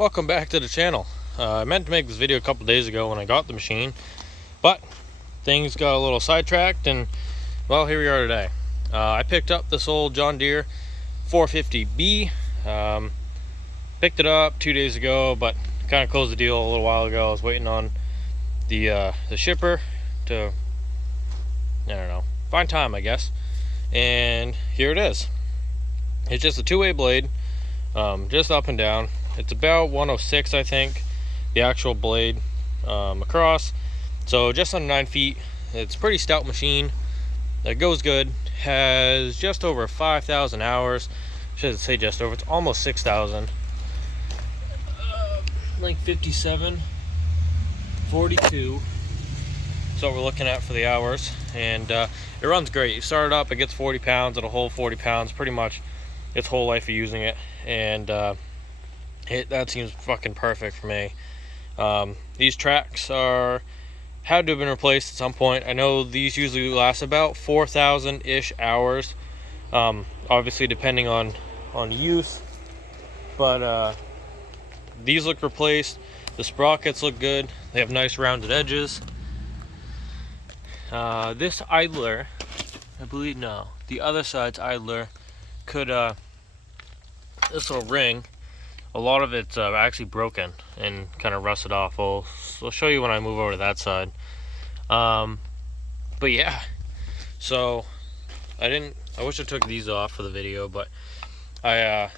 Welcome back to the channel. I meant to make this video a couple days ago when I got the machine, but things got a little sidetracked and well, here we are today. I picked up this old John Deere 450B. Picked it up 2 days ago, but kind of closed the deal a little while ago. I was waiting on the shipper to, I don't know, find time, I guess. And here it is. It's just a two-way blade, just up and down. It's about 106, I think, the actual blade across. So just under 9 feet. It's a pretty stout machine. It goes good. Has just over 5,000 hours. Should say just over. It's almost 6,000. Like 57, 42. That's what we're looking at for the hours. And it runs great. You start it up, it gets 40 pounds. It'll hold 40 pounds pretty much its whole life of using it. And that seems fucking perfect for me. These tracks had to have been replaced at some point. I know these usually last about 4,000-ish hours, obviously depending on use, but these look replaced. The sprockets look good. They have nice rounded edges. This idler, I believe, no, the other side's idler could, this little ring, a lot of it's actually broken and kind of rusted off. I'll show you when I move over to that side. But yeah, so I wish I took these off for the video, but I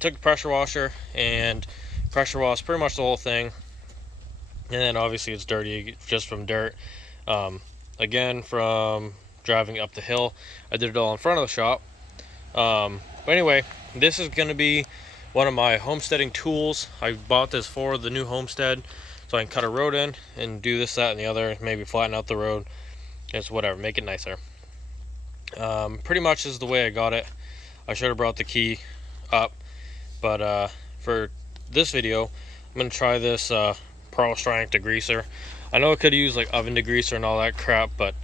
took a pressure washer and pressure washed pretty much the whole thing. And then obviously it's dirty just from dirt. Again, from driving up the hill. I did it all in front of the shop. But anyway, this is going to be one of my homesteading tools. I bought this for the new homestead so I can cut a road in and do this, that, and the other. Maybe flatten out the road. Just whatever, make it nicer. Pretty much is the way I got it. I should have brought the key up, but for this video, I'm going to try this Pro Strength degreaser. I know I could use like oven degreaser and all that crap, but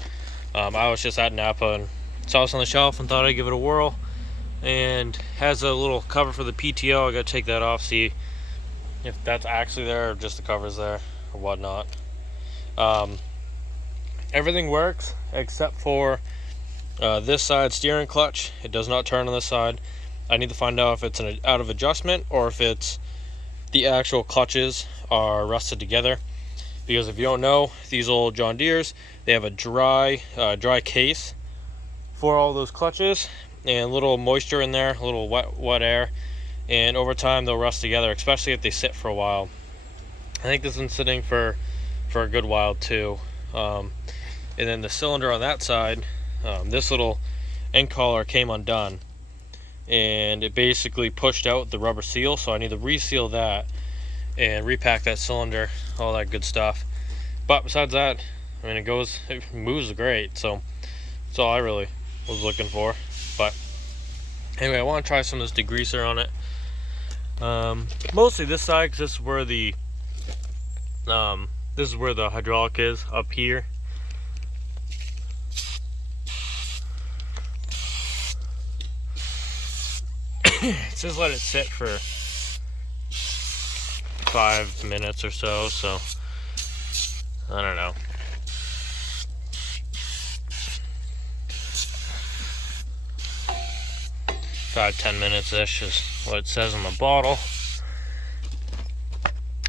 I was just at Napa and saw this on the shelf and thought I'd give it a whirl. And has a little cover for the PTO. I gotta take that off, see if that's actually there or just the cover's there or whatnot. Everything works except for this side steering clutch. It does not turn on this side. I need to find out if it's an out of adjustment or if it's the actual clutches are rusted together. Because if you don't know, these old John Deeres, they have a dry case for all those clutches, and a little moisture in there, a little wet air, and over time they'll rust together, especially if they sit for a while. I think this has been sitting for a good while too. And then the cylinder on that side, this little end collar came undone, and it basically pushed out the rubber seal, so I need to reseal that and repack that cylinder, all that good stuff. But besides that, I mean, it moves great, so that's all I really was looking for. But anyway, I want to try some of this degreaser on it. Mostly this side, because this is where the hydraulic is, up here. It says let it sit for 5 minutes or so, so I don't know. 5-10 minutes-ish is what it says on the bottle.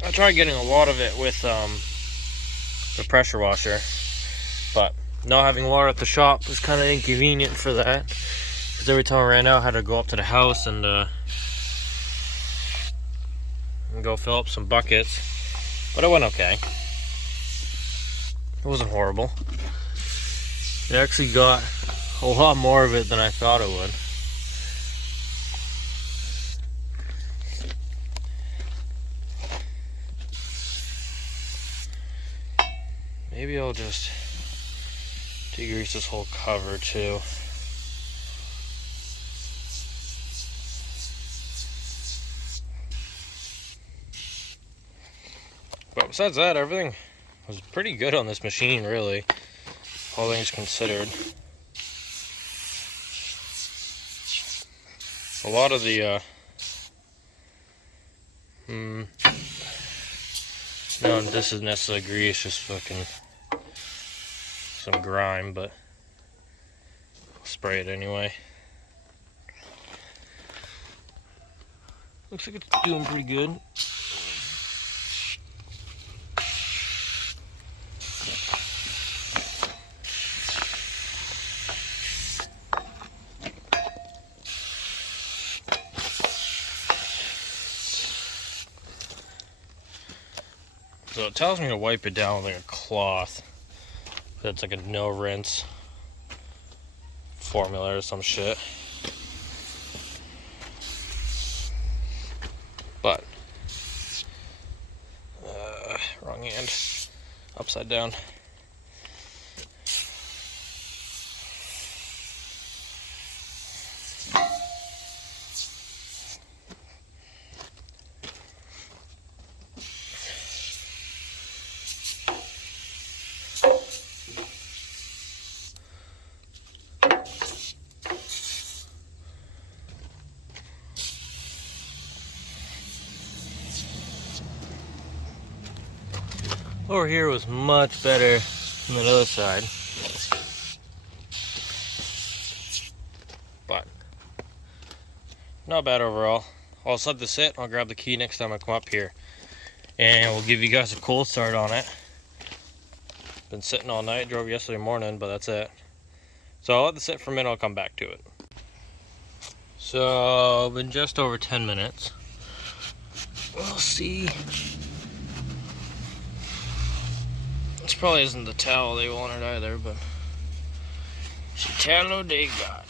I tried getting a lot of it with the pressure washer, but not having water at the shop was kind of inconvenient for that, because every time I ran out I had to go up to the house and go fill up some buckets. But it went okay. It wasn't horrible. It actually got a lot more of it than I thought it would. Maybe I'll just degrease this whole cover too. But besides that, everything was pretty good on this machine, really, all things considered. A lot of the No, this isn't necessarily grease, just fucking some grime, but I'll spray it anyway. Looks like it's doing pretty good. So it tells me to wipe it down with like a cloth. That's like a no rinse formula or some shit. But wrong hand, upside down. Over here was much better than the other side, but not bad overall. I'll let this sit. I'll grab the key next time I come up here, and we'll give you guys a cold start on it. Been sitting all night. Drove yesterday morning, but that's it. So I'll let this sit for a minute. I'll come back to it. So been just over 10 minutes. We'll see. This probably isn't the towel they wanted either, but it's the towel they got.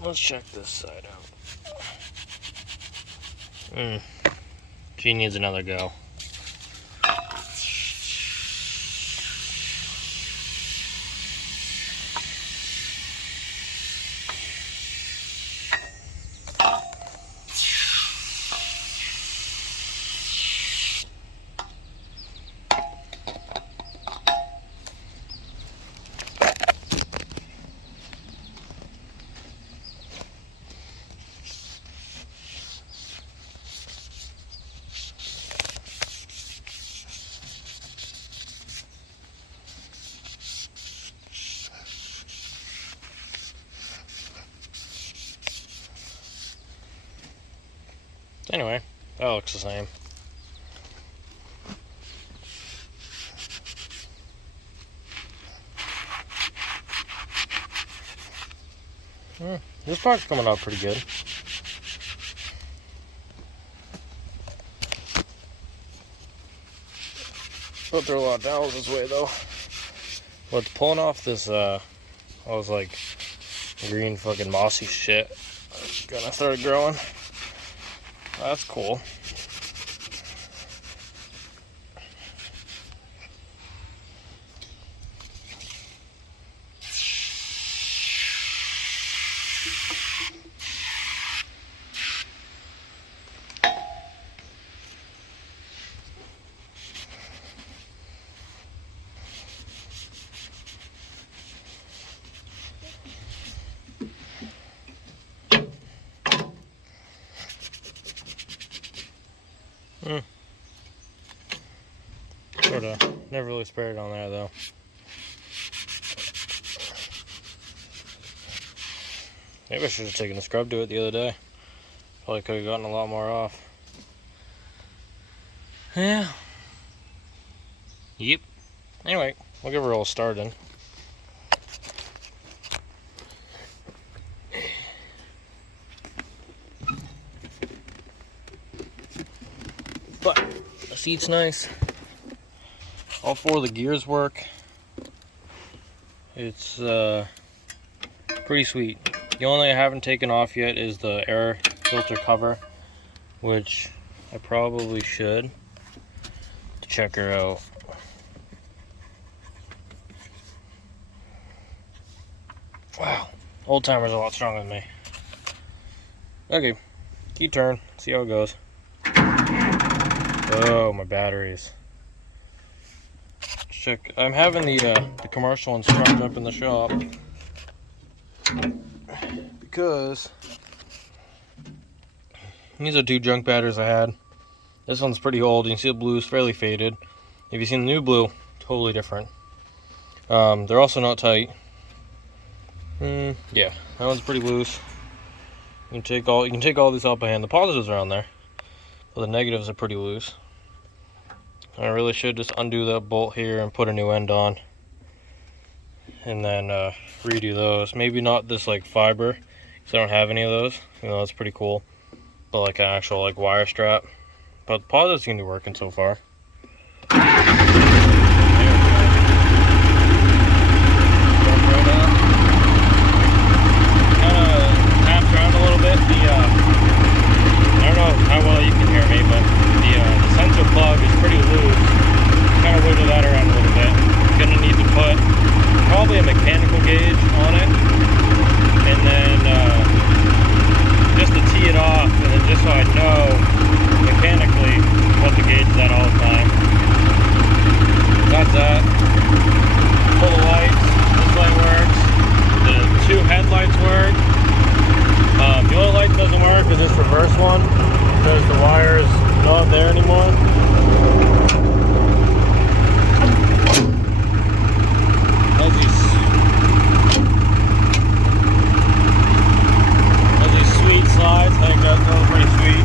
Let's check this side out. She needs another go. Anyway, that looks the same. This part's coming out pretty good. Put through a lot of towels this way though. What's pulling off this I was like green fucking mossy shit gonna start growing. That's cool. Sorta. Never really sprayed it on there though. Maybe I should have taken a scrub to it the other day. Probably could have gotten a lot more off. Yeah. Yep. Anyway, we'll give her a little started. But the seat's nice. All four of the gears work. It's pretty sweet. The only thing I haven't taken off yet is the air filter cover, which I probably should to check her out. Wow, old timer's a lot stronger than me. Okay, key turn, see how it goes. Oh, my batteries. Let's check. I'm having the commercial one started up in the shop because these are 2 junk batteries I had. This one's pretty old. You can see the blue is fairly faded. If you see the new blue, totally different. They're also not tight. Yeah, that one's pretty loose. You can take all these out by hand. The positives are on there, but the negatives are pretty loose. I really should just undo that bolt here and put a new end on, and then redo those. Maybe not this like fiber, because I don't have any of those. You know, that's pretty cool. But like an actual like wire strap. But the positives seem to be working so far. I don't know how well you can hear me, but the sensor plug is pretty loose. Kind of wiggle that around a little bit. Gonna need to put probably a mechanical gauge on it, and then just to tee it off, and then just so I know mechanically what the gauge is at all the time. That's that. Full of lights. This light works. The 2 headlights work. The only light that doesn't work is this reverse one, because the wire is not there anymore. Has these sweet slides. I think that's pretty sweet.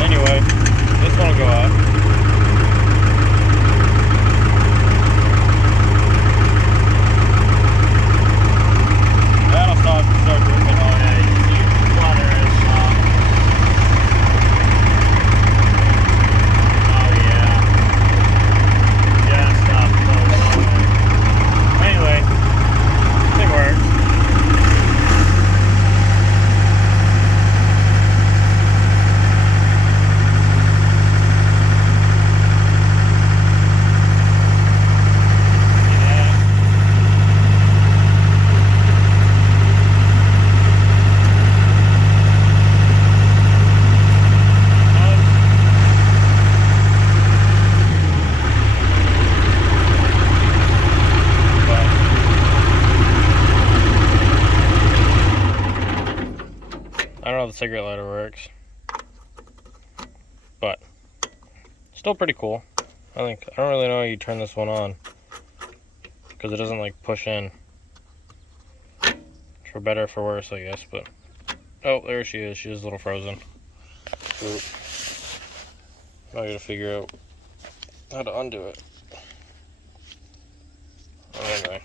Anyway, this one will go out. That'll start dripping all day. You can see the water is oh yeah. Yeah, stop. Anyway, it works. I don't know if the cigarette lighter works, but still pretty cool. I don't really know how you turn this one on, because it doesn't like push in. For better or for worse, I guess. But oh, there she is. She is a little frozen. Oop. Now I gotta figure out how to undo it. Anyway.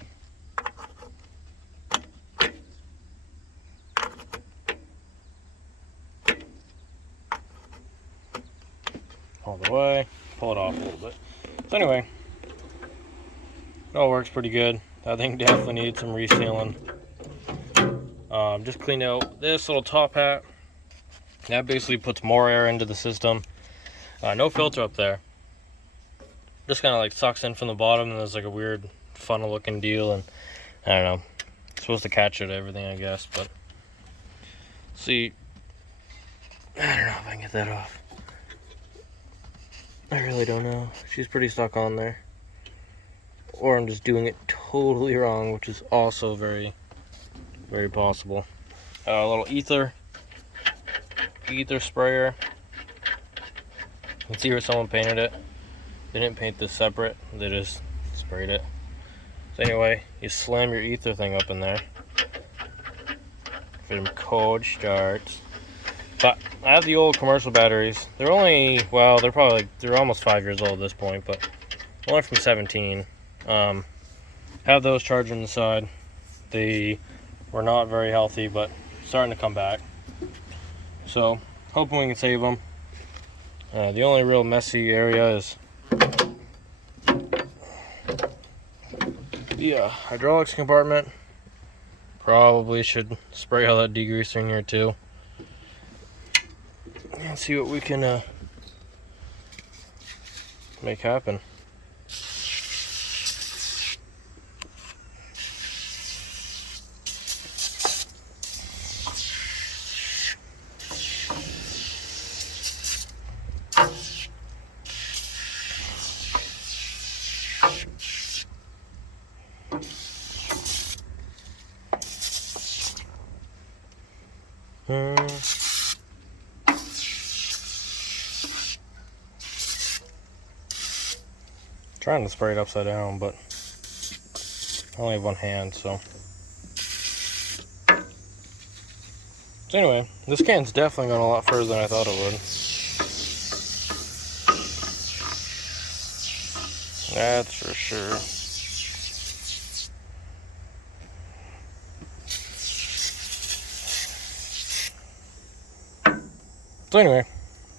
All the way, pull it off a little bit. So anyway, it all works pretty good. That thing definitely needs some resealing. Just cleaned out this little top hat. That basically puts more air into the system. No filter up there. Just kind of like sucks in from the bottom, and there's like a weird funnel looking deal, and I don't know. It's supposed to catch it, everything, I guess, but see, I don't know if I can get that off. I really don't know. She's pretty stuck on there. Or I'm just doing it totally wrong, which is also very, very possible. A little ether sprayer. You can see where someone painted it. They didn't paint this separate. They just sprayed it. So anyway, you slam your ether thing up in there. For them cold starts. But I have the old commercial batteries. They're only, well, they're almost 5 years old at this point, but only from 17. Have those charging on the side. They were not very healthy, but starting to come back. So, hoping we can save them. The only real messy area is the hydraulics compartment. Probably should spray all that degreaser in here too. And see what we can make happen. Trying to spray it upside down, but I only have one hand, so. So anyway, this can's definitely going a lot further than I thought it would. That's for sure. So anyway,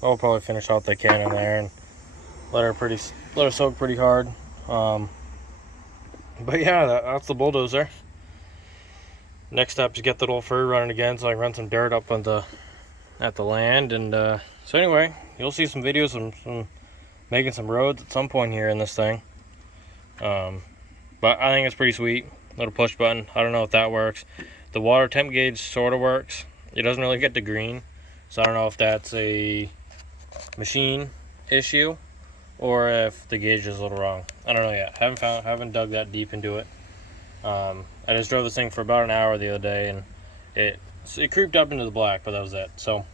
I'll probably finish out that can in there and let her soak pretty hard. But yeah, that's the bulldozer. Next step is get the little fur running again, so I can run some dirt up at the land. And so anyway, you'll see some videos of some making some roads at some point here in this thing. But I think it's pretty sweet. Little push button. I don't know if that works. The water temp gauge sort of works. It doesn't really get to green, so I don't know if that's a machine issue or if the gauge is a little wrong. I don't know yet. Haven't dug that deep into it. I just drove this thing for about an hour the other day, and it creeped up into the black, but that was it. So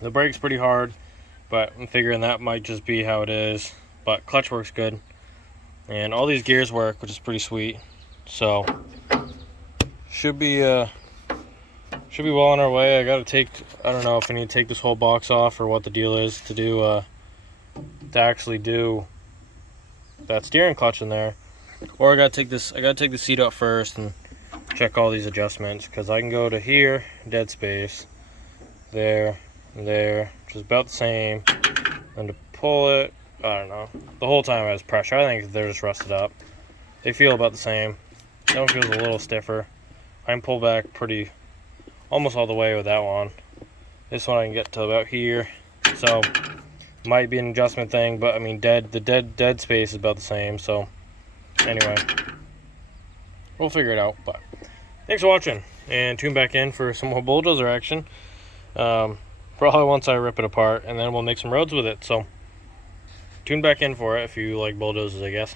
the brake's pretty hard, but I'm figuring that might just be how it is. But clutch works good, and all these gears work, which is pretty sweet. So should be well on our way. I don't know if I need to take this whole box off or what the deal is to actually do that steering clutch in there. Or I gotta take the seat out first and check all these adjustments, because I can go to here, dead space, there, and there, which is about the same. And to pull it, I don't know. The whole time I was pressure. I think they're just rusted up. They feel about the same. That one feels a little stiffer. I can pull back almost all the way with that one. This one I can get to about here. So might be an adjustment thing, but I mean the dead space is about the same. So anyway, we'll figure it out. But thanks for watching, and tune back in for some more bulldozer action. Probably once I rip it apart, and then we'll make some roads with it. So tune back in for it if you like bulldozers, I guess.